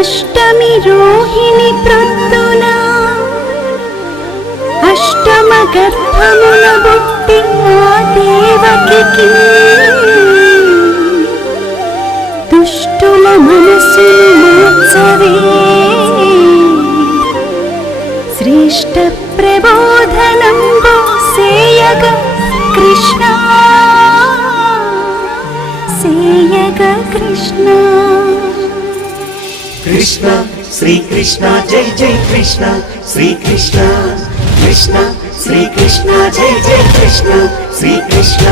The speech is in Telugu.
అష్టమి రోహిణి ప్రొద్దున అష్టమ గర్భమున బుట్టి ఆ దేవకి దుష్టుల మనసును మార్చవే. శ్రేష్ట ప్రబోధనం సేయగ కృష్ణ సేయగ కృష్ణ. కృష్ణ శ్రీకృష్ణ జై జై కృష్ణ శ్రీకృష్ణ కృష్ణ శ్రీకృష్ణ జై జై కృష్ణ శ్రీకృష్ణ